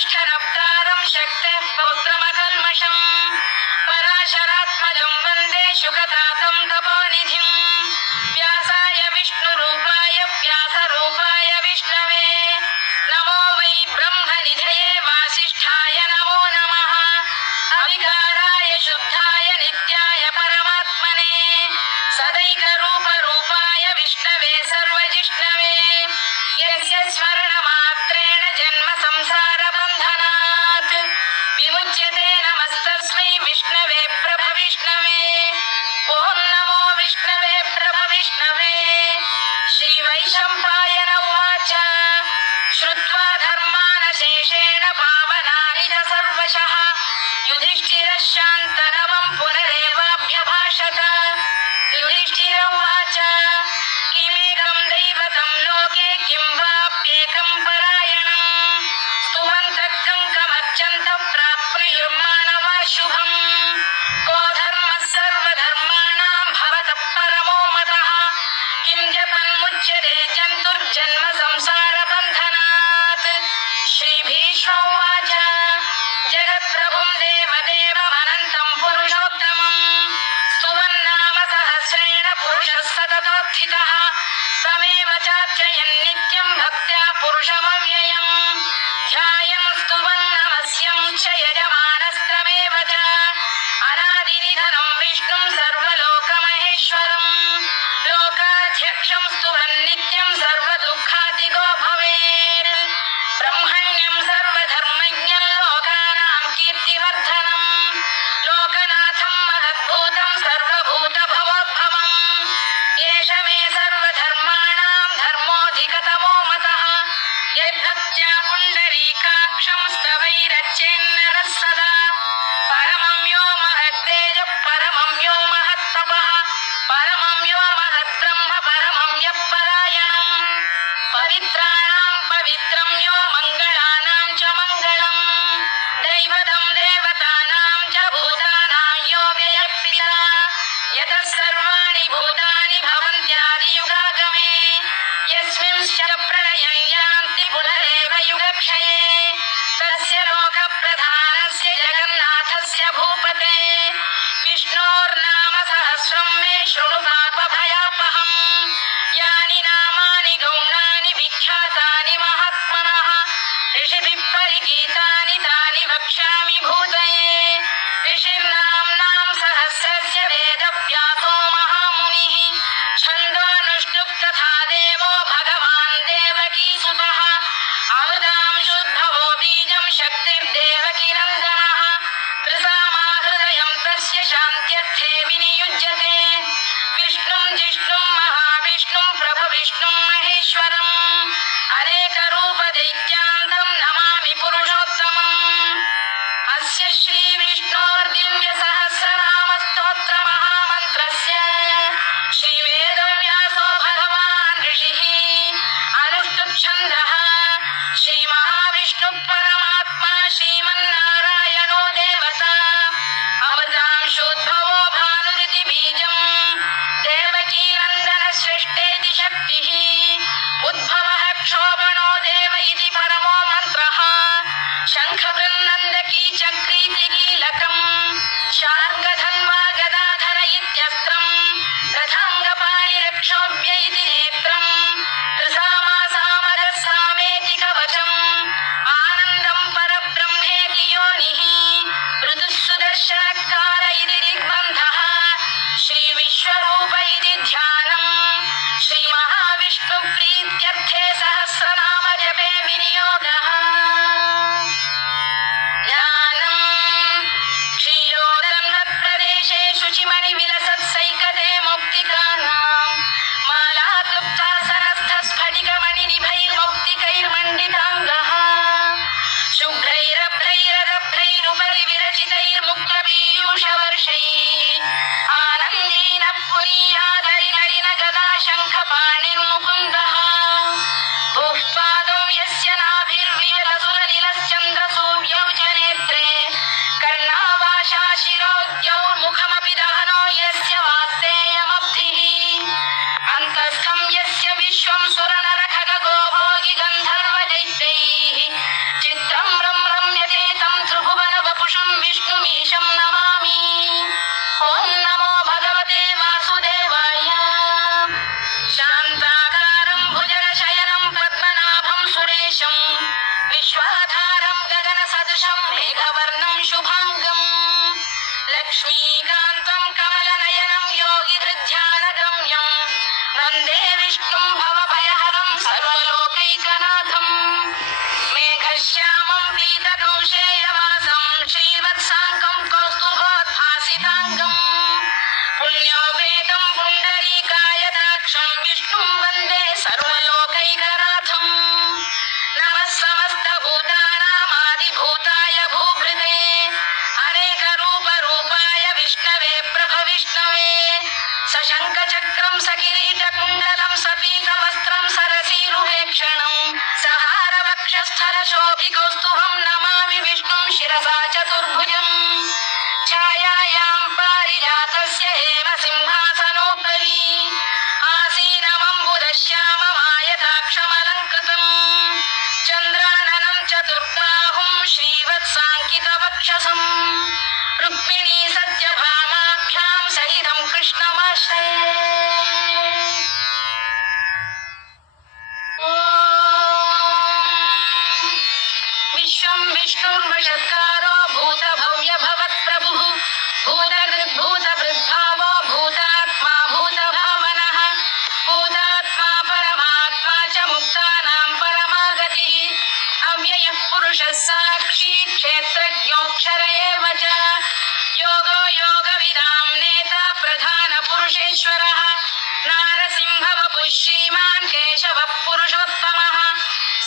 वसिष्ठनप्तारं शक्तेः पौत्रमकल्मषम् पराशरात्मजं वन्दे शुकतातं तपोनिधिं व्यासाय विष्णुरूपाय व्यासरूपाय विष्णवे नमो वै ब्रह्मनिधये वासिष्ठाय नमो नमः अविकाराय शुद्धाय नित्याय परमात्मने सदैकरूपरूपाय विष्णवे सर्वजिष्णवे यस्य स्मरणमात्रेण जन्म संसारबन्धनात् विमुच्यते नमस्तस्मै विष्णवे प्रभविष्णवे ॐ नमो विष्णवे प्रभविष्णवे श्रीवैशम्पायन उवाच श्रुत्वा धर्मानशेषेण पावनानि च सर्वशः युधिष्ठिरः शान्तनवं पुनरेवाभ्यभाषत युधिष्ठिर उवाच किमेकं दैवतं लोके किं वाप्येकं परायणम् स्तुवन्तः कङ्कमर्चन्तः प्राप्नुयुर्मानवा शुभम् को धर्मः सर्वधर्माणां भवतः परमो मतः किं जपन्मुच्यते जन्तुर्जन्म संसारबन्धनात् श्रीभीष्म उवाच जगत्प्रभुं देवदेवमनन्तं पुरुषोत्तमम् स्तुवन्नाम सहस्रेण पुरुषः सततोत्थितः तमेव चार्चयन् नित्यं भक्त्या पुरुषमव्ययम् ध्यायन् स्तुवन् नमस्यं च यजमानस्तमेव च अनादिनिधनं विष्णुं सर्वलोकमहेश्वरम् लोकाध्यक्षं स्तुवन् नित्यं सर्वदुःखातिगो भवेत् ब्रह्मण्यं सर्वधर्मज्ञं लोकानां कीर्तिवर्धनम् लोकनाथं महद्भूतं सर्वभूतभवोद्भवम् एष मे सर्वधर्माणां धर्मोऽधिकतमो मतः यद्भक्त्या पुण्डरीकाक्षं स्तवैरच्चेन्नरः सदा परमं यो महत्तेजः परमं यो महत्तपः परमं यो महद्ब्रह्म परमं यः परायणम् पवित्राणां पवित्रं यो मङ्गलानां च मङ्गलम् दैवतं देवतानां च भूतानां यो व्ययः यतः सर्वाणि भूतानि भवन्त्यादियुगागमे यस्मिंश्च प्रलयं यान्ति पुनरेव युगक्षये तस्य लोकप्रधानस्य जगन्नाथस्य भूपते विष्णोर्नाम सहस्रं मे शृणु पापभयापहम् यानि नामानि गौणानि विख्यातानि महात्मनः ऋषिभिः परिगीतानि तानि वक्ष्यामि भूतये ऋषिर्नाम्नां सहस्रस्य वेदव्यासो महामुनिः छन्दोऽनुष्टुप् तथा देवो भगवान् देवकीसुतः अमृतां शुद्धवो बीजं शक्तिर्देवकीनन्दनः त्रिसामाहृदयं तस्य शान्त्यर्थे विनियुज्यते विष्णुं जिष्णुं महाविष्णुं प्रभविष्णुं महेश्वरम् अनेकरूपदैत्यान्तं नमामि पुरुषोत्तमम् अस्य श्रीविष्णोर्दिव्यसहस्रनामस्तोत्रमहामन्त्रस्य श्रीवेदव्यासो भगवान् ऋषिः अनुष्टुप्छन्दः श्रीमहाविष्णुः परमात्मा श्रीमन्नारायणो देवता अमृतांशोद्भवो भानुरिति बीजम् देवकीनन्दनसृष्टेति शक्तिः उद्भवः क्षोभणो देव इति परमो मन्त्रः शङ्खबृन्नन्दकी चक्रीति कीलकम् शार्ङ्गधन्वा गदाधर इत्यस्त्रम् रथाङ्गपाणिरक्षोभ्य इति नेत्रम् त्रिसामासामरः सामेति कवचम् आनन्दं परब्रह्मेति योनिः ऋतुः सुदर्शनकाल इति दिग्बन्धः श्रीविश्वरूप इति ध्यानम् श्रीमहाविष्णुप्रीत्यर्थे सहस्रनाम जपे विनियोगः ज्ञानम् क्षीरोदन्वत्प्रदेशे शुचिमणिविलसत्सैकते मौक्तिकानां मालात् शुभाङ्गम् लक्ष्मीकान्तं कमलनयनं योगिहृद्ध्यानगम्यम् वन्दे विष्णुं भवभयहरं सर्वलोकैकनाथम् मेघश्यामं पीतकौशेयवासं श्रीवत्साङ्कं कौस्तुभोद्भासिताङ्गम् पुण्योपेतं पुण्डरीकायदाक्षं विष्णुं वन्दे सर्वलोकैकनाथम् नमः समस्तभूतानामादिभूताय भूभृते अनेकरूपरूपाय विष्णवे प्रभविष्णवे सशङ्खचक्रं सकिरीटकुण्डलं सपीतवस्त्रं सरसीरुहेक्षणं सहारवक्षस्थलशोभिकौस्तुभं नमामि विष्णुं शिरसा चतुर्भुजम् छायायां पारिजातस्य हेमसिंहासनोपरि आसीनमम्बुदश्याममायताक्षमलङ्कृतम् चन्द्राननं चतुर्बाहुं श्रीवत्साङ्कितवक्षसम् रुक्मिणी सत्यभामाभ्यां सहितं कृष्णमाश्रये विश्वं विष्णुर्वषत्कारो भूतभव्यभवत्प्रभुः भूतकृद्भूतभृद्भावो भूतात्मा भूतभावनः भूतात्मा परमात्मा च मुक्तानां परमागतिः अव्ययः पुरुषः साक्षी क्षेत्रज्ञोऽक्षर एव च योगो योगविदां नेता प्रधानपुरुषेश्वरः नारसिंहवपुः श्रीमान् केशवः पुरुषोत्तमः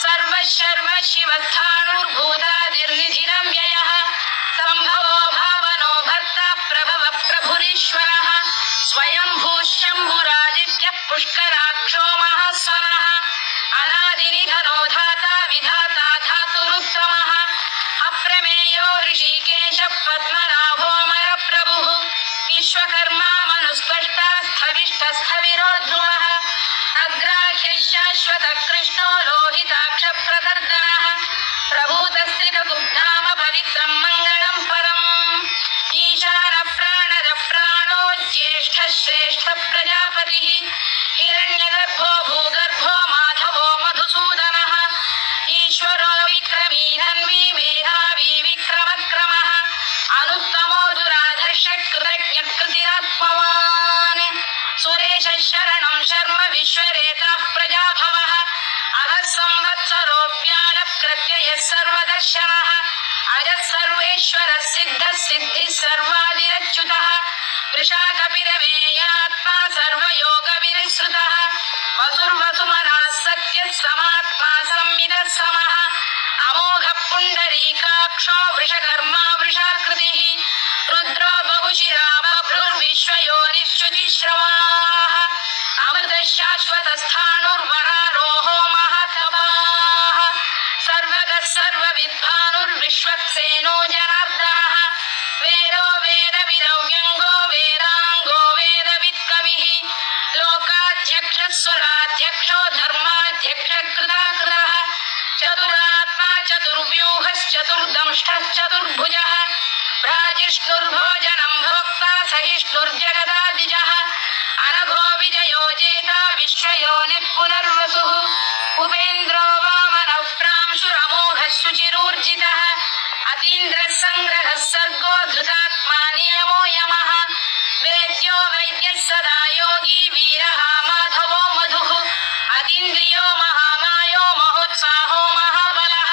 सर्वशर्म शिवस्थाणुर्भूतादिर्निधिरव्ययः सम्भवो भावनो भर्ता प्रभवः प्रभुरीश्वरः स्वयंभूः शम्भुरादित्यः पुष्कराक्षो महास्वनः अनादिनिधनो धाता विधाता धातुरुत्तमः अप्रमेयो ऋषिकेशः पद्मनाभोऽमरप्रभुः विश्वकर्मा मनुस्पष्टा स्थविष्ठस्थविरो ध्रुवः अग्राह्यः शाश्वतः कृष्णो लोहिताक्षप्रदर्दनः प्रभूतस्त्रिककुब्धाम पवित्रं मङ्गलं परम् ईशानः प्राणदः प्राणो ज्येष्ठः श्रेष्ठः प्रजापतिः हिरण्यगर्भो भूगर्भो माधवो मधुसूदनः ईश्वरो विक्रमी धन्वी मेधावी विक्रमक्रमः अनुत्तमो दुराधर्षः कृतज्ञः कृतिरात्मवान् सुरेशः शरणं शर्म विश्वरेतः प्रजाभवः अगः संवत्सरोऽव्यालः प्रत्ययः सर्वदर्शनः अजः सर्वेश्वरः सिद्धः सिद्धिः सर्वादिरच्युतः वृषाकपिरमेयात्मा सर्वयोगविनिःसृतः वसुर्वसुमनः सत्यः समात्मा संविदः समः अमोघः पुण्डरीकाक्षो वृषकर्मा वृषाकृतिः रुद्रो बहुशिरा बभ्रुर्विश्वयोनिश्च्युतिश्रवाः अमृतः शाश्वतस्थाणुर्वरारोहो महातपाः सर्वगः सर्वविद्वानुर्विश्वक्सेनो जनार्दनः वेदो वेदविदव्यङ्गो वेदाङ्गो वेदवित्कविः लोकाध्यक्षः सुराध्यक्षो धर्माध्यक्षः कृताकृतः चतुरात्मा चतुर्व्यूहश्चतुर्दंष्टः चतुर्भुजः भ्राजिष्णुर्भोजनं भोक्ता सहिष्णुर्जगदादिजः अनघो विजयो जेता विश्वयोनिः पुनर्वसुः उपेन्द्रो वामनः प्रांशुरमोघः शुचिरूर्जितः अतीन्द्रः सङ्ग्रहः सर्गो धृतात्मा नियमो यमः वेद्यो वैद्यः सदा योगी वीरः माधवो मधुः अतीन्द्रियो महामायो महोत्साहो महाबलः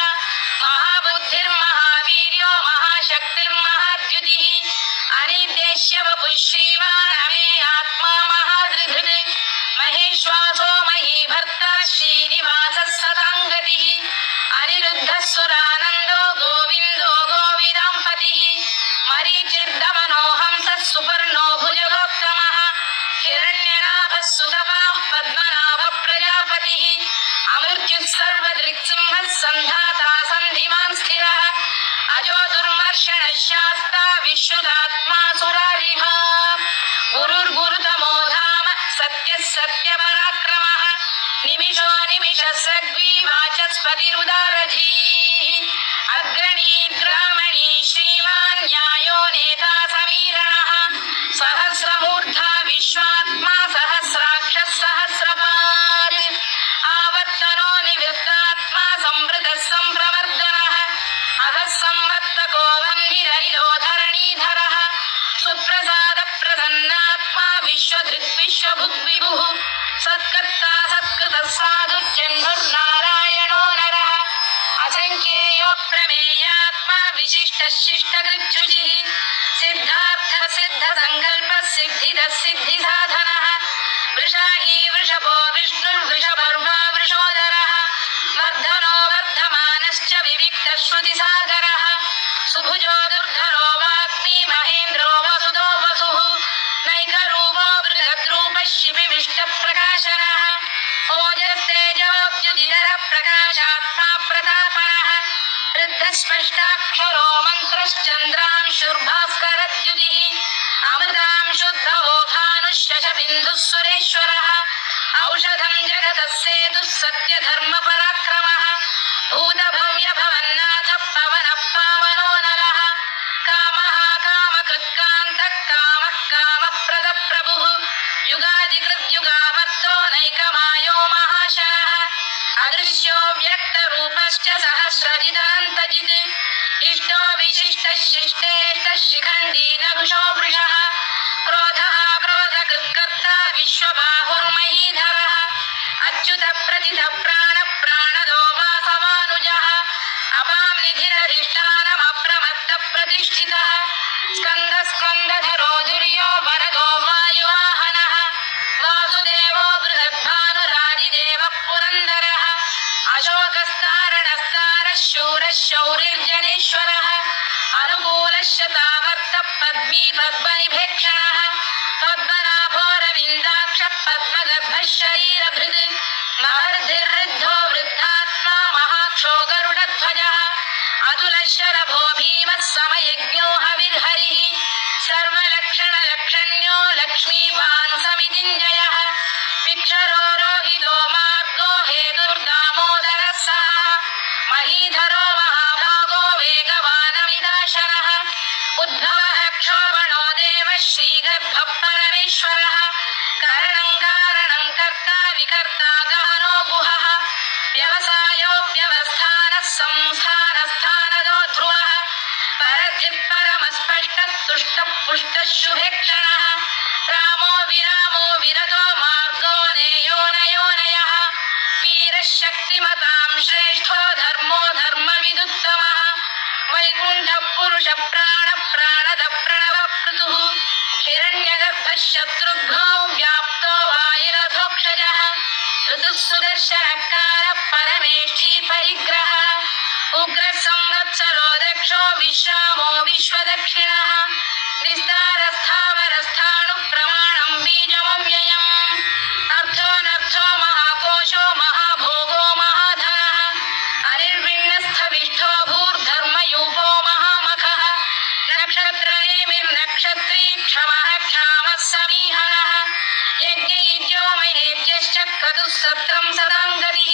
महाबुद्धिर्महावीर्यो महाशक्तिर्महाद्युतिः अनिर्देश्य वपुः श्रीमान् अमेयात्मा महाधृधृत् महेश्वासो महीभर्ता श्रीनिवासः सताङ्गतिः अनिरुद्धः सुरानन्दो गोविन्दो गोविदाम्पतिः मरीचिर्दमनो हंसः सुपर्णो भुजगोत्तमः हिरण्यनाभः सुतपाः पद्मनाभः प्रजापतिः अमृत्युः सर्वदृक्सिंहः सन्धाता सन्धिमान् स्थिरः अजो दुर्मर्षणः शास्ता विश्रुतात्मा सुरारिः गुरुर्गुरुतमो धाम सत्यः सत्यपराक्रमः निमिषो निमिषस्रग्वी वाचस्पतिरुदारधीः अग्रणी ग्रामणी श्रीमान् न्यायो नेता समीरणः सहस्रमूर्धा विश्वात्मा सहस्राक्षः सहस्रपात् आवर्तनो निवृत्तात्मा संवृतः सम्प्रवर्धनः अधः संवर्तको वह्निरः प्रमेयात्मा विशिष्टशिष्टकृच्छुचिः सिद्धार्थ सिद्धसङ्कल्प सिद्धिदः सिद्धिसाधनः वृषाही वृषभो विष्णुर्वृषपर्वा वृषोदरः वर्धनो वर्धमानश्च विविक्तश्रुतिसागरः सुभुजो दुर्धरो वाग्मी महेन्द्रो वसुदो वसुः नैकरूपो बृहद्रूपः शिबिविष्टप्रकाशनः ओजस्तेजोऽब्जुदिधरः प्रकाशात्मा प्रतापनः वृद्धस्पष्टाक्षरो मन्त्रश्चन्द्रांशुर्भास्करद्युतिः अमृतांशुद्धवो भानुः शशबिन्दुः सुरेश्वरः औषधं जगतः सेतुः सत्यधर्मपराक्रमः भूतभव्यभवन्नाथः पवनः पावनो नरः कामः कामकृत्कान्तः कामः कामप्रदप्रभुः युगादिकृद्युगावर्तो नैकमायो महाशनः अदृश्यो व्यक्तरूपश्च सहस्रजिदनन्तजित् इष्टो विशिष्टः शिष्टेष्टः शिखण्डी नकुशो वृषः क्रोधः क्रोधकृत्कर्ता विश्वबाहुर्महीधरः अच्युतप्रतितः प्राणप्राणदो वासवानुजः अपां निधिरधिष्ठानमप्रमत्तप्रतिष्ठितः स्कन्दस्कन्दधरो दुर्यो वरदो वायुवाहनः वासुदेवो बृहद्भानुरादिदेवः पुरन्दरः अशोकस्तारणस्तारः शूरः शौरिर्जनेश्वरः अनुकूलः शतावर्तः पद्मी पद्मनिभेक्षणः पद्मनाभोरविन्दाक्षः पद्मगर्भः शरीरभृत् महर्धिर्वृद्धो वृद्धात्मा महाक्षो गरुडध्वजः अतुलः शरभो भीमः समयज्ञो हविर्हरिः सर्वलक्षणलक्षण्यो लक्ष्मीवान् समितिञ्जयः विक्षरो रोहितो मार्गो हेतुर्दामोदरः सः महीधरो महाभागो वेगवानमिदाशरः उद्भवः क्षोभणो देवः श्रीगर्भः परमेश्वरः करणं कारणं कर्ता विकर्ता गहनो गुहः व्यवसायो व्यवस्थानः संस्थानस्थानदो ध्रुवः परधिः परमस्पष्टः तुष्टः पुष्टः शुभेक्षणः रामो विरामो विरतो मार्गो नेयो नयोनयः वीरः शक्तिमतां श्रेष्ठो धर्मो धर्मविदुत्तमः वैकुण्ठः पुरुषः प्राणः प्राणदः प्रणवपृतुः हिरण्यगर्भः शत्रुघ्नो व्याप्तो वायुरधोक्षजः ऋतुः सुदर्शनकारः परमेष्ठी परिग्रहः उग्रः संवत्सरो दक्षो विश्रामो विश्वदक्षिणः विस्तारस्थावरस्थाणुः प्रमाणं बीजमव्ययम् अर्थोऽनर्थो महाकोशो महाभोगो महाधनः अनिर्विण्णस्थविष्ठो भूर्धर्मयूपो महामखः नक्षत्रनेमिर्नक्षत्री क्षमः क्षामः समीहनः यज्ञयुज्यो महेज्यश्च क्रतुः सत्रं सदाङ्गतिः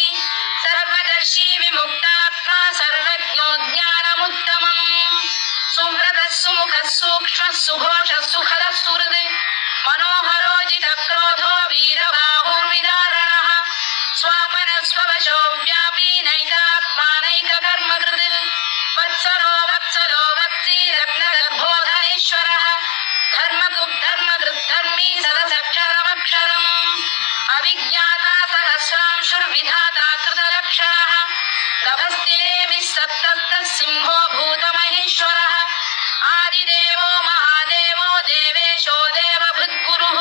सर्वदर्शी विमुक्तात्मा सर्वज्ञो ज्ञानमुत्तमम् सुव्रतः सुमुखः सूक्ष्मः सुघोषः सुखदः सुहृद् मनोहरोजितक्रोधो वीरबाहुर्विदारणः स्वापनः स्ववशो व्यापी नैकात्मानैककर्मकृत् वत्सरो वत्सलो वत्सी रत्नगर्भोधनेश्वरः धर्मकृद्धर्मी सदसक्षरमक्षरम् अविज्ञाता सहस्रांशुर्विधाता कृतलक्षणः गभस्तिनेमिः सप्तस्तः सिंहो भूतमहेश्वरः आदिदेवो महादेवो देवेशो देवभृद्गुरुः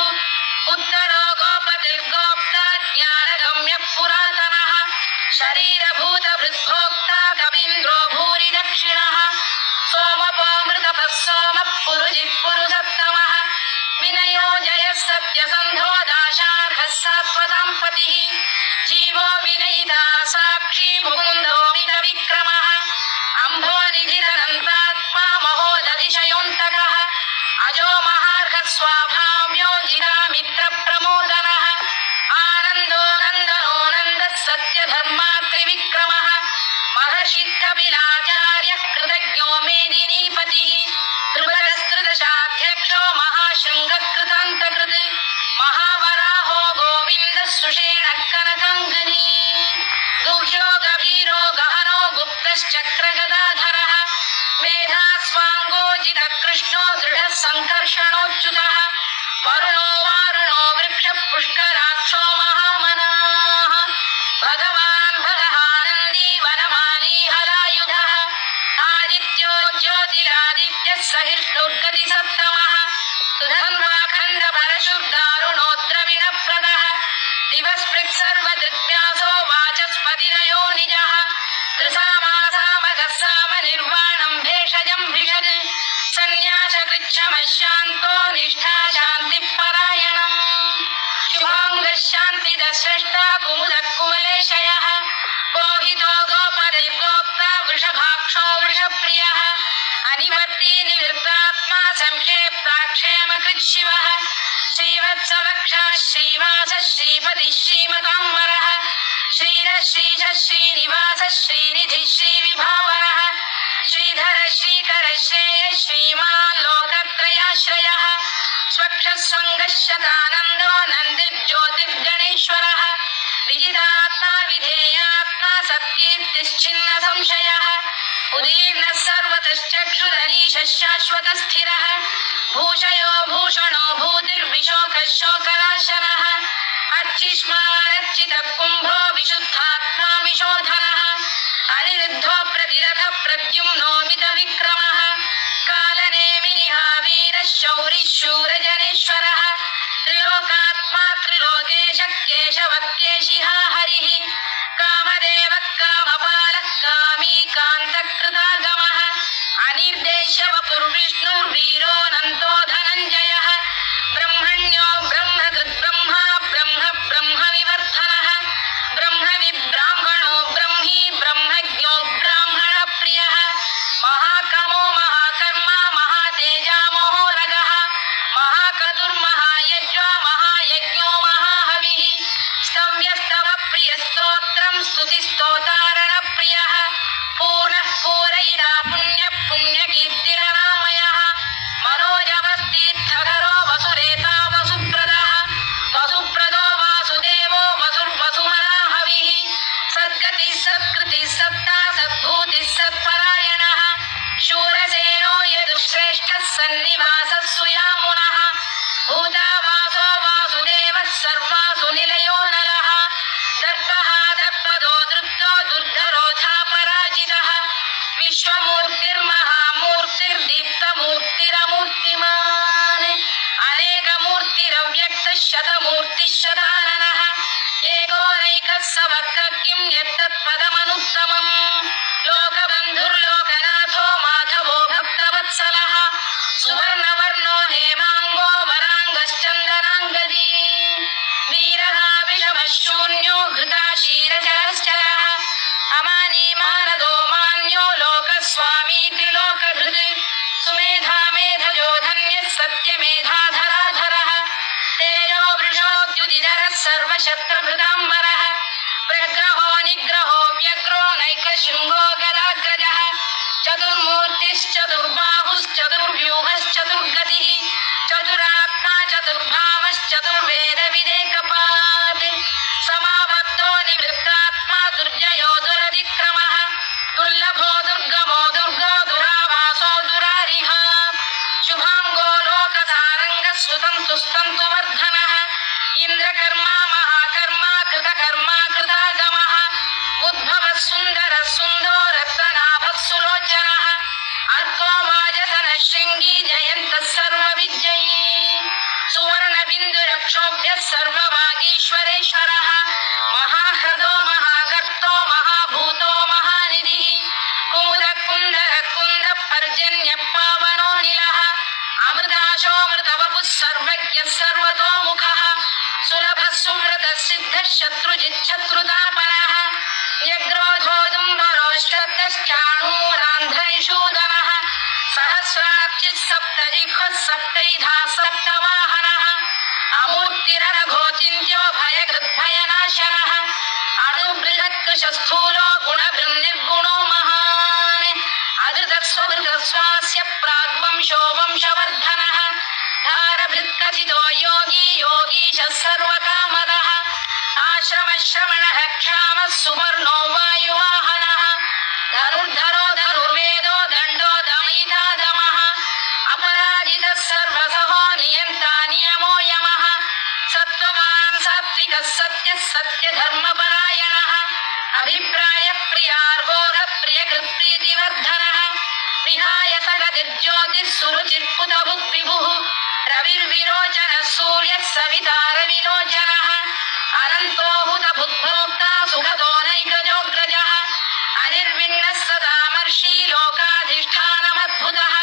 उत्तरो गोपतिर्गोप्ता ज्ञानगम्यः पुरातनः शरीरभूतभृद्भोक्ता कवीन्द्रो भूरि दक्षिणः सोमपोऽमृतपः सोमः पुरुजिः पुरुषोत्तमः विनयो जयः सत्यसन्धो दाशार्हः सात्वतां पतिः जीवो विनयिता साक्षी मुकुन्दो मितविक्रमः अम्भोनिधिरनन्तात्मा महोदधिशयोऽन्तकः अजो महार्घः स्वाभाव्यो जिरामित्रप्रमोदनः आनन्दो नन्दनो नन्दः सत्यधर्मा त्रिविक्रमः महर्षिकपिलाचार्यः कृतज्ञो मेदिनीपतिः कृपलस्तृतशाध्यक्षो महाशृङ्गकृतान्तकृत् महावराहो गोविन्दः सुषेणः कनकाङ्गनी गुह्यो गभीरो गहनो गुप्तश्चक्रगदाधरः मेधास्वाङ्गोजितकृष्णो दृढः सङ्कर्षणोच्युतः वरुणो वारुणो वृक्षः पुष्कराक्षो महामनाः भगवान् भगहानन्दी वनमाली हलायुधः आदित्यो ज्योतिरादित्यः सहिष्णुर्गति सत्तमः सुधन्वाखण्ड परशुर्दारुणोद्रविणप्रदः दिवस्पृक् सर्वदृग्व्यासो वाचस्पतिरयो निजः त्रिसामासामगः साम निर्वाणं भेषजं भिषज सन्न्यासकृच्छमशान्तो निष्ठा शान्तिपरायणम् शुभाङ्गः शान्तिदस्रष्टा कुमुदः कुवलेशयः गोहितो गोपदैर्गोक्ता वृषभाक्षो वृषप्रियः अनिवर्ती निवृत्तात्मा संक्षेप्ताक्षेमकृच्छिवः श्रीवत्सवक्षः श्रीवासः श्रीपतिः श्रीमताम्बरः श्रीरः श्रीशः श्रीनिवासः श्रीनिधिः श्रीविभावनः श्रीधर श्रीकर श्रेयः श्रीमान् लोकत्रयाश्रयः स्वक्षः स्वङ्गः शतानन्दो नन्दिर्ज्योतिर्गणेश्वरः विजितात्मा विधेयात्मा सत्कीर्तिश्चिन्न संशयः उदीर्णः सर्वतश्चक्षुरनीशः शाश्वतस्थिरः भूषयो भूषणो भूतिर्विशोकः शोकनाशनः अर्चिष्मानर्चितः कुम्भो विशुद्धात्मा विशोधनः अनिरुद्धो प्रतिरथः प्रद्युम्नो मितविक्रमः कालनेमिनिः वीरः शौरिः शूरजनेश्वरः त्रिलोकात्मा त्रिलोकेशः केशवः केशिः हरिः कामदेवः कामपालः कामी कान्तकृतागमः अनिर्देश्यवपुर्विष्णुर्वीरोऽनन्तो धनञ्जयः ब्रह्मण्यो ब्रह्मकृद्ब्रह्मा ब्रह्म ब्रह्मविवर्धनः ब्रह्मविब्राह्मणो ब्रह्मी ब्रह्मज्ञो ब्राह्मणप्रियः महाकमो महाकर्मा महातेजा महोरगः महाक्रतुर्महायज्वा महायज्ञो महाहविः स्तव्यस्तव प्रियस्तोत्रं स्तुतिस्तोतारणप्रियः पूर्णः पूरयिता पुण्यः पुण्यकीर्तिरनामयः मनोजवस्तीर्थकरो वसुरेता वसुप्रदः वसुप्रदो वासुदेवो वसुर्वसुमनाहविः सद्गतिः सत्कृतिः सत्ता सद्भूतिः सत्परायणः शूरसेनो यदुश्रेष्ठः सन्निवासः सुयामुनः भूतावासो वासुदेवः सर्वासु निलयो नलः दर्पः दर्पदो दृप्तो दुर्धरोधा पराजितः विश्वमूर्तिर्महामूर्तिर्दीप्तमूर्तिरमूर्तिमान् अनेकमूर्तिरव्यक्तः शतमूर्तिः शताननः एकोनैकः सवक्र किं यत्तत्पदमनुत्तमम् लोकबन्धुर्लोकनाथो माधवो भक्तवत्सलः सुवर्णवर्णो हेमाङ्गो वराङ्गश्चन्दनाङ्गदी वीरः विषमः शून्यो घृताशीरचरश्चरः अमानी मानदो मान्यो लोकस्वामी त्रिलोकधृत् सुमेधा मेधजो धन्यः सत्यमेधाधराधरः तेजो वृषोद्युतिधरः सर्वशस्त्रभृताम्बरः प्रग्रहो निग्रहो व्यग्रो नैकशृङ्गो गदाग्रजः चतुर्मूर्तिश्चतुर्बाहुश्चतुर्व्यूहश्चतुर्गतिः चतुरात्मा चतुर्भावश्चतुर्वेदविदेकपात् समावर्तो निवृत्तात्मा दुर्जयो दुरतिक्रमः दुर्लभो दुर्गमो दुर्गो दुरावासो दुरारिः शुभाङ्गो लोकसारङ्गः सुतन्तु वर्धनः इन्द्रकर्मा महाकर्मा कृतकर्मा कृतागमः उद्भवः सुन्दरः सुन्दो रत्ननाभः सुलोचनः अर्को वाजसनः शृङ्गी जयन्तः सर्वविजयी सुवर्णबिन्दुरक्षोभ्यः सर्ववागीश्वरेश्वरः महाह्रदो महागर्तो महाभूतो महानिधिः कुमुदकुन्दरकुन्दः पर्जन्यः पावनोऽनिलः अमृताशोऽमृतवपुः सर्वज्ञः सर्वतोमुखः सुलभः सुमृतः सिद्धः शत्रुजिच्छत्रुतापनः न्यग्रोधोदुम्बरोश्चतश्चाणूरान्ध्रैषूदनः सहस्रार्चिः सप्तजिह्वः सप्तैधा सप्तवाहनः अमूर्तिरनघोचिन्त्यो भयकृद्भयनाशनः अणुबृहत्कृशस्थूलो गुणभृन्निर्गुणो महान् अधृतस्वधृतस्वास्य प्राग्वंशो वंशवर्धनः धारभृत्कथितो योगी योगीशः सर्वकामदः आश्रमश्रमणः क्षामः सुवर्णो वायुवाहनः धनुर्धरो धनुर्वेदो दण्डो दमयितादमः अपराजितः सर्वसहो नियन्ता नियमो यमः सत्त्ववान् सात्विकः सत्यः सत्यधर्मपरायणः अभिप्रायप्रियार्गोरप्रियकृत्प्रीतिवर्धनः विहाय सगतिर्ज्योतिः सुरुचिर्पुतभुग्विभुः रविर्विरोचनः सूर्यः सविता रविलोचनः अनन्तो हुतभुग्भोक्ता सुखदो नैकजोऽग्रजः अनिर्विण्णः सदामर्षि लोकाधिष्ठानमद्भुतः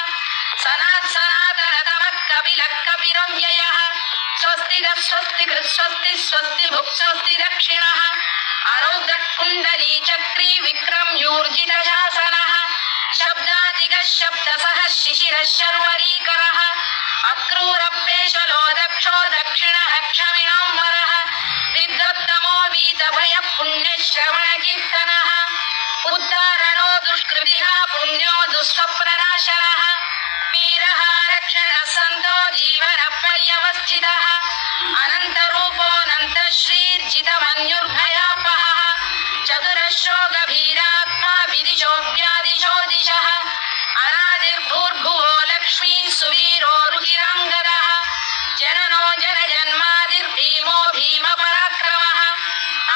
सनातनतमः कपिलः कपिरव्ययः स्वस्तिदः स्वस्तिकृत् स्वस्ति स्वस्ति भुक् स्वस्ति दक्षिणः अरौद्रः कुण्डली चक्री विक्रम्यूर्जितशासनः शब्दादिगः शब्दसः शिशिरः शर्वरीकरः अक्रूरप्येशलो दक्षो दक्षिणः क्षमिणाम्बरः विद्वत्तमो वीतभयः पुण्यश्रवणकीर्तनः उद्धारणो दुष्कृतिः पुण्यो दुःस्वप्ननाशनः वीरः रक्षणः सन्तो जीवनपर्यवस्थितः अनन्तरूपोऽनन्तः श्रीर्जितमन्युर्भयापहः चतुरश्रो गभीरात्मा विदिशो व्यादिशो दिशः अनादिर्भूर्भुवो लक्ष्मी सुवीरो रुचिराङ्गदः जननो जनजन्मादिर्भीमो भीमपराक्रमः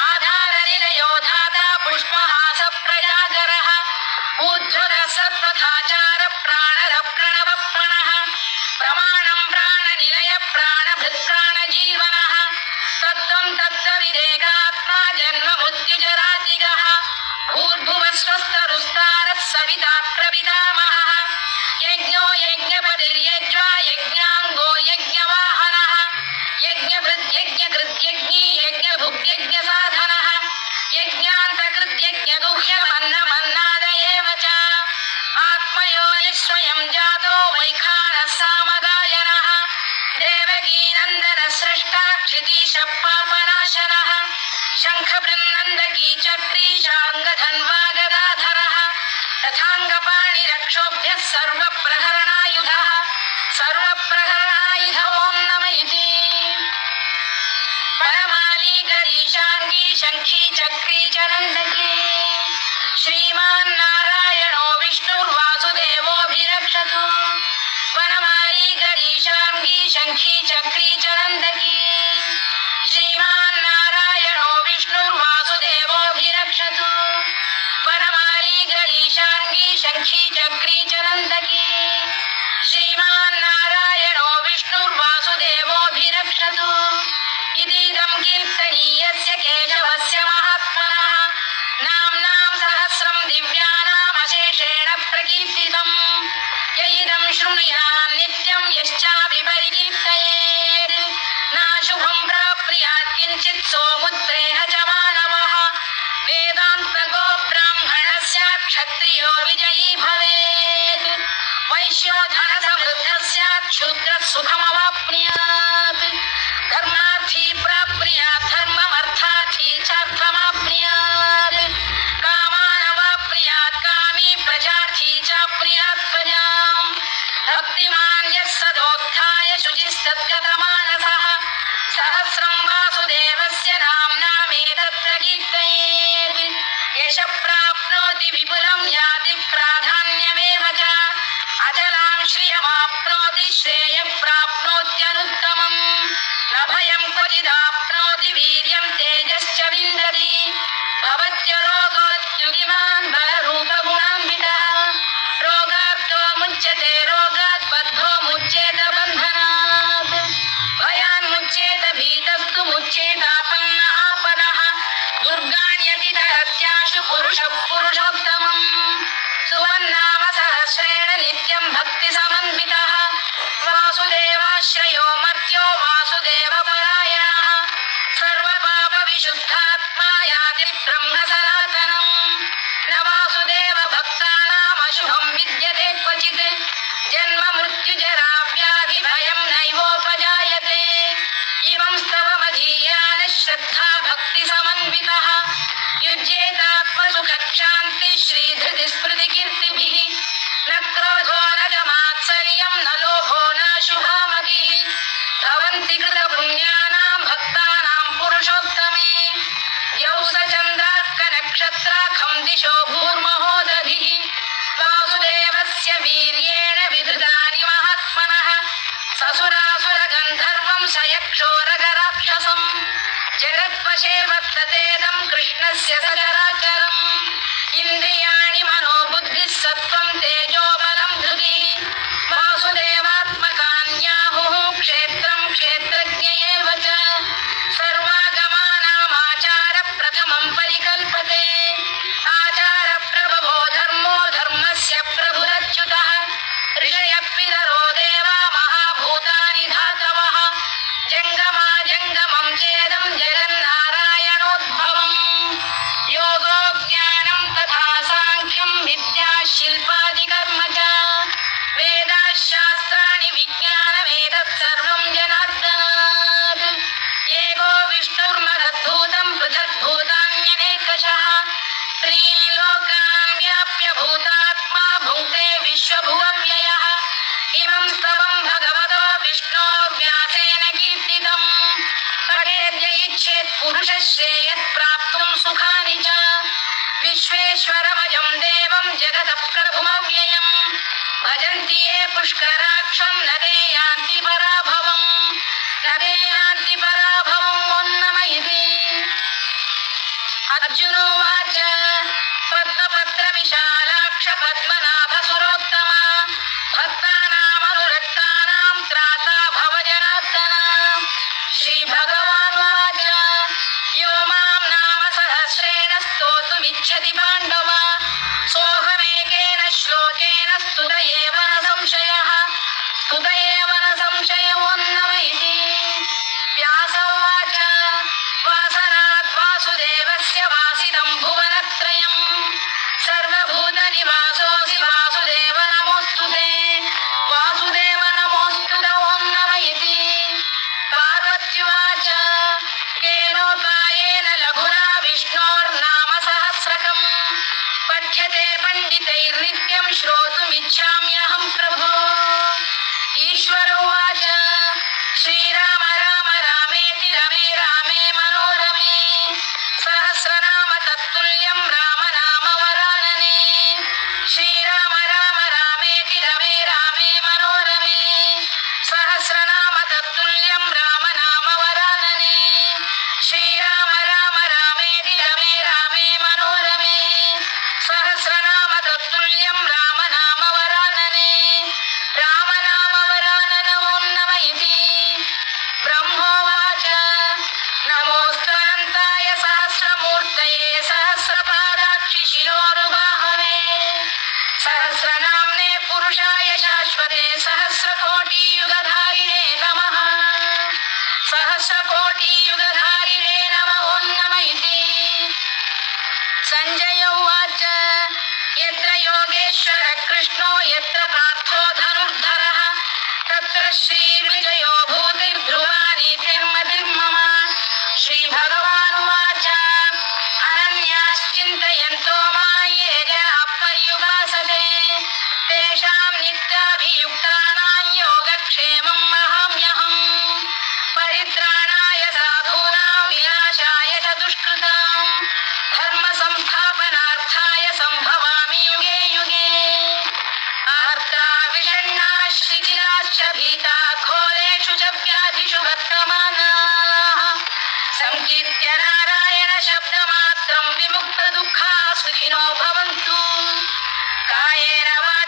आधारनिलयो धाता पुष्पहास प्रजागरः ऊर्ध्वरः सत्पथाचार प्राणद प्रणवप्रणः प्रमाणं प्राणनिलय प्राणभृत् प्राणजीवनः तत्त्वं तत्त्वविदेगात्मा जन्म मृत्युजरातिगः भूर्भुवः स्वस्तरुस्तारः सविता प्रपितामहः यज्ञो यज्ञपतिर्यज्वा यज्ञाङ्गो यज्ञवाहनः यज्ञभृद्यज्ञकृद्यज्ञी यज्ञभुग्यज्ञसाधनः यज्ञान्तकृद्यज्ञगुह्यमन्नमन्नादयेव च आत्मयोनिः स्वयं जातो वैखानः सामगायनः देवकीनन्दनः स्रष्टा क्षितीशः पापनाशनः शङ्खबृन्नन्दकी चक्रीशाङ्गधन्वा गदाधरः तथाङ्गपाणिरक्षोभ्यः सर्वप्रहरणायुधः सर्वप्रहरणायुध ॐ नम इति परमाली गरीशाङ्गी शङ्खी चक्री चरन्दकी श्रीमान् नारायणो विष्णुर्वासुदेवोऽभिरक्षतु वनमाली गरीशाङ्गी शङ्खी चक्री चरन्दकी श्रीमान् नारायणो विष्णुर्वासुदेवोऽभिरक्षतु वनमाली गरीशाङ्गी शङ्खी चक्री चरन्दकी श्रीमान् नारायणो विष्णुर्वासुदेवोऽभिरक्षतु इदीदं कीर्तनीयस्य केशवस्य महात्मनः नाम्नां सहस्रं दिव्यानामशेषेण प्रकीर्तितम् य इदं शृणुयात् नित्यं यश्चाभिपरिकीर्तयेत् नाशुभं प्राप्नुयात् किञ्चित् सोमुत्रेह च मानवः वेदान्तको ब्राह्मणः स्यात् क्षत्रियो विजयी भवेत् वैश्यो धनसमृद्धः स्यात् शूद्रः सुखमवाप्नुयात् धर्मार्थी प्राप्नुयात् धर्ममर्थार्थी चार्थमाप्नुयात् कामानवाप्नुयात् कामी प्रजार्थी चाप्नुयात् प्रजाम् भक्तिमान् यः सदोत्थाय शुचिस्तद्गतमानसः सहस्रं वासुदेवस्य नाम्नामेतत्र कीर्तयेत् यशः प्राप्नोति विपुलं याति प्राधान्यमेव च अचलां श्रियमाप्नोति श्रेयः प्राप्नोत्यनुत्तमम् न भयं क्वचिदाप्नोति वीर्यं तेजश्च विन्दति भवत्य रोगोद्युगिमान् बलरूपगुणान्वितः रोगार्तो मुच्यते रोगात् बद्धो मुच्येत बन्धनात् भयान् मुच्येत भीतस्तु मुच्येतापन्न आपदः दुर्गाण्यतितरत्याशु पुरुषः पुरुषोत्तमम् सुवन्नाम सहस्रेण नित्यं भक्तिसमन्वितः वासुदेवाश्रयो मर्त्यो वासुदेवपरायणः सर्वपापविशुद्धात्मा याति ब्रह्म सनातनम् न वासुदेव भक्तानामशुभं विद्यते क्वचित् जन्म मृत्युजरा व्याधिभयं नैवोपजायते इमं स्तवमधीयानः श्रद्धा भक्तिसमन्वितः युज्येतात्मसुखक्षान्तिः श्रीधृतिस्मृतिकीर्तिभिः न क्रोधो न च मात्सर्यं न लोभो नाशुभामतिः भवन्ति कृतपुण्यानां भक्तानां पुरुषोत्तमे यौ स चन्द्रार्कनक्षत्राखं दिशो भूर्महोदधिः वासुदेवस्य वीर्येण विधृतानि महात्मनः ससुरासुरगन्धर्वं स यक्षोरगराक्षसम् जगत्वशे वर्ततेदं कृष्णस्य सचराचरम् इन्द्रियाणि मनोबुद्धिः सत्त्वं तेजो बलं विश्वभुवव्ययः इमं स्तवं भगवतो विष्णोर्व्यासेन कीर्तितम् पठेद्य इच्छेत् पुरुषः श्रेयः प्राप्तुं सुखानि च विश्वेश्वरमजं देवं जगतः प्रभुमव्ययम् भजन्ति ये पुष्कराक्षं न ते यान्ति पराभवम् न ते यान्ति पराभवम् उन्नमयति अर्जुनोवाच पद्मपत्रविशालाक्ष पद्मनाभसुरोत्तम भक्तानामनुरक्तानां त्राता भव जनार्दन श्रीभगवानुवाच यो मां नाम सहस्रेण स्तोतुमिच्छति पाण्डव सोऽहमेकेन श्लोकेन स्तुत एव न संशयः स्तुत एव न संशयोन्नमयति व्यास उवाच वासनात् वासुदेवस्य वासितं भुवनत्रयम् सर्वभूतनिवासोऽसि वासुदेव नमोऽस्तु ते वासुदेव नमोऽस्तु ते ओन्नमयति पार्वत्युवाच केनोपायेन लघुना विष्णोर्नाम सहस्रकम् पठ्यते पण्डितैर्नित्यं श्रोतुमिच्छाम्यहं प्रभो ईश्वर उवाच श्रीराम राम रामेति रमे रामे मनोरमे सहस्रनाम तत्तुल्यं राम नाम वरानने श्रीराम राम रामेति रमे रामे मनोरमे सहस्रनाम तत्तुल्यं राम नाम वरानने श्रीराम राम रामेति रमे रामे मनोरमे सहस्रनाम तत्तुल्यं राम नाम वरानने राम नाम वराननमोन्नमयति ब्रह्मोवाच नमोऽस्त्वनन्ताय सहस्रमूर्तये सहस्रपादाक्षि शिरोरुबाहवे सहस्रनाम्ने पुरुषाय शाश्वते सहस्रकोटियुगधारिणे नमः सहस्रकोटियुगधारिणे नमः ओन्नमयति संजय उवाच यत्र योगेश्वरः कृष्णो यत्र पार्थो धनुर्धरः तत्र श्रीविजयो भूतिर्ध्रुवा नीतिर्मतिर्मम श्रीभगवानुवाच अनन्याश्चिन्तयन्तो मां ये जनाः पर्युपासते तेषां नित्याभियुक्तानां योगक्षेमं वहाम्यहम् परित्राणाय साधूनां विनाशाय च दुष्कृतां धर्मसंस्थापनार्थाय सम्भवामि युगे युगे आर्ता विषण्णाः शिथिलाश्च भीताः घोरेषु च व्याधिषु वर्तमानाः संकीर्त्य नारायण शब्दमात्रं विमुक्तदुःखाः सुखिनो भवन्तु कायेन वाचा